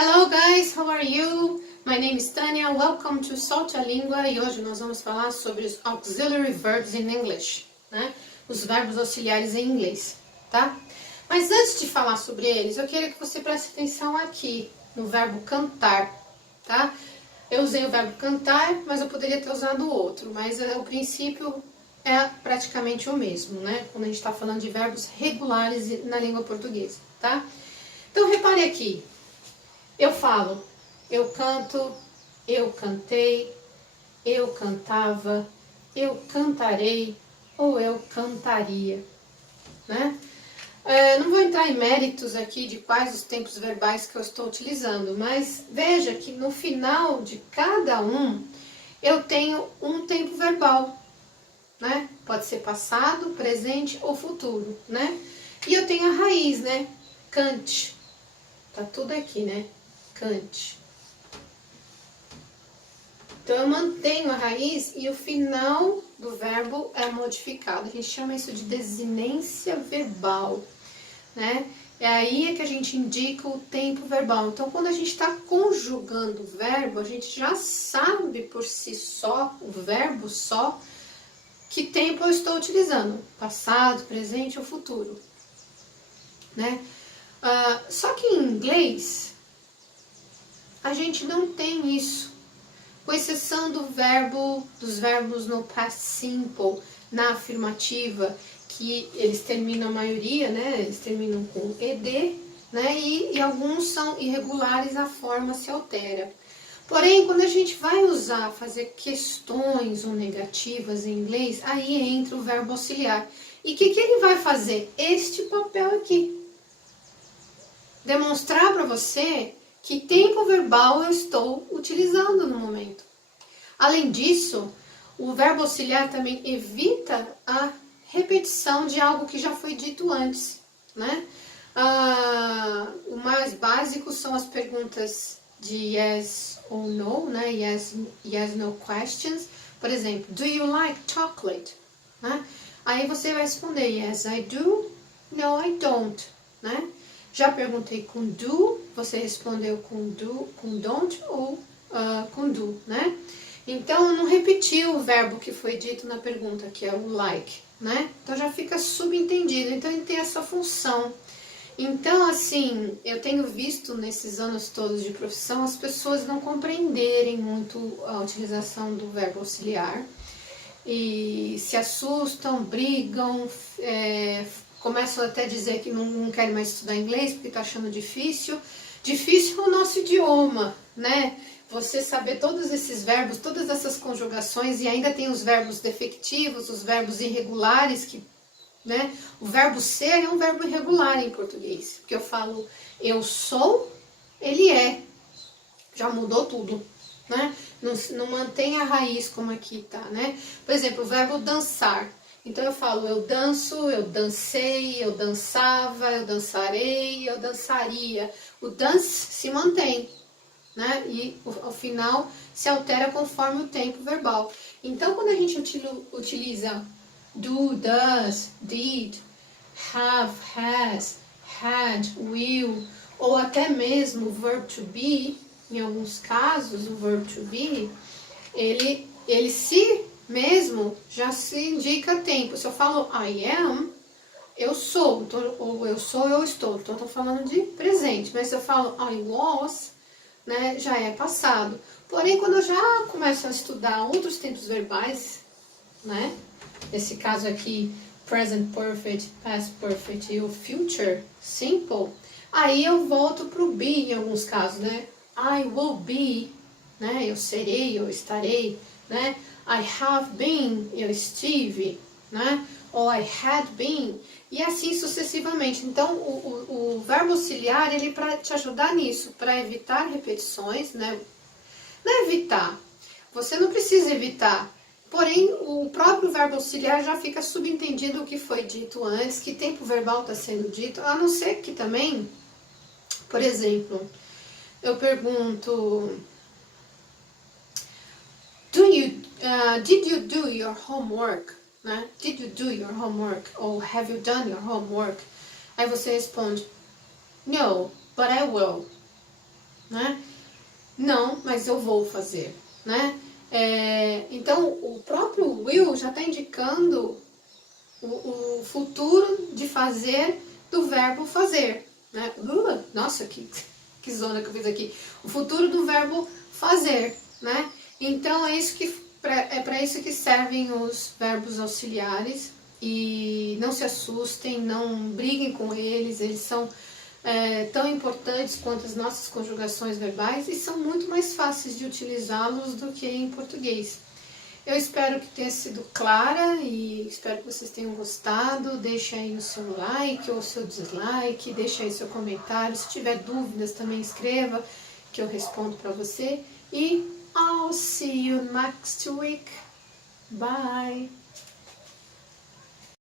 Hello guys, how are you? My name is Tania, welcome to Solte a Língua e hoje nós vamos falar sobre os auxiliary verbs in English, né? Os verbos auxiliares em inglês, tá? Mas antes de falar sobre eles, eu queria que você preste atenção aqui no verbo cantar, tá? Eu usei o verbo cantar, mas eu poderia ter usado outro, mas o princípio é praticamente o mesmo, né? Quando a gente está falando de verbos regulares na língua portuguesa, tá? Então repare aqui. Eu falo, eu canto, eu cantei, eu cantava, eu cantarei ou eu cantaria, né? Não vou entrar em méritos aqui de quais os tempos verbais que eu estou utilizando, mas veja que no final de cada um eu tenho um tempo verbal, né? Pode ser passado, presente ou futuro, né? E eu tenho a raiz, né? Cante. Tá tudo aqui, né? Cante. Então, eu mantenho a raiz e o final do verbo é modificado. A gente chama isso de desinência verbal, né? É aí que a gente indica o tempo verbal. Então, quando a gente está conjugando o verbo, a gente já sabe por si só, o verbo só, que tempo eu estou utilizando. Passado, presente ou futuro, né? Só que em inglês, a gente não tem isso, com exceção dos verbos no past simple, na afirmativa, que eles terminam a maioria, né? Eles terminam com ed, né? E alguns são irregulares, a forma se altera. Porém, quando a gente vai usar, fazer questões ou negativas em inglês, aí entra o verbo auxiliar. E o que ele vai fazer? Este papel aqui. Demonstrar para você que tempo verbal eu estou utilizando no momento. Além disso, o verbo auxiliar também evita a repetição de algo que já foi dito antes, né? O mais básico são as perguntas de yes ou no, né? Yes, no questions. Por exemplo, do you like chocolate? Né? Aí você vai responder yes, I do, no, I don't, né? Já perguntei com do, você respondeu com do, com don't ou com do, né? Então, não repetiu o verbo que foi dito na pergunta, que é o like, né? Então, já fica subentendido. Então, ele tem essa função. Então, assim, eu tenho visto nesses anos todos de profissão as pessoas não compreenderem muito a utilização do verbo auxiliar e se assustam, brigam, começam até a dizer que não querem mais estudar inglês porque está achando difícil. Difícil é o nosso idioma, né? Você saber todos esses verbos, todas essas conjugações, e ainda tem os verbos defectivos, os verbos irregulares, que, né? O verbo ser é um verbo irregular em português, porque eu falo eu sou, ele é. Já mudou tudo, né? Não mantém a raiz como aqui tá, né? Por exemplo, o verbo dançar. Então eu falo eu danço, eu dancei, eu dançava, eu dançarei, eu dançaria. O dance se mantém, né? E ao final se altera conforme o tempo verbal. Então quando a gente utiliza do, does, did, have, has, had, will, ou até mesmo o verb to be, em alguns casos o verb to be, ele se mesmo já se indica tempo. Se eu falo I am, eu sou, então, ou eu sou, eu estou. Então, eu estou falando de presente. Mas se eu falo I was, né, já é passado. Porém, quando eu já começo a estudar outros tempos verbais, né, nesse caso aqui, present perfect, past perfect e o future simple, aí eu volto para o be em alguns casos, né? I will be, né, eu serei, eu estarei, né? I have been, eu estive, né? Ou I had been, e assim sucessivamente. Então, o verbo auxiliar, ele para te ajudar nisso, para evitar repetições, né? Não evitar, você não precisa evitar, porém, o próprio verbo auxiliar já fica subentendido o que foi dito antes, que tempo verbal está sendo dito, a não ser que também, por exemplo, eu pergunto... did you do your homework? Né? Did you do your homework? Ou have you done your homework? Aí você responde, no, but I will. né? Não, mas eu vou fazer, né? Então, o próprio will já está indicando o futuro de fazer do verbo fazer, né? Nossa, que zona que eu fiz aqui. O futuro do verbo fazer, né? Então, é para isso que servem os verbos auxiliares. E não se assustem, não briguem com eles são tão importantes quanto as nossas conjugações verbais e são muito mais fáceis de utilizá-los do que em português. Eu espero que tenha sido clara e espero que vocês tenham gostado. Deixe aí o seu like ou o seu dislike, deixe aí seu comentário. Se tiver dúvidas também escreva, que eu respondo para você. E I'll see you next week. Bye!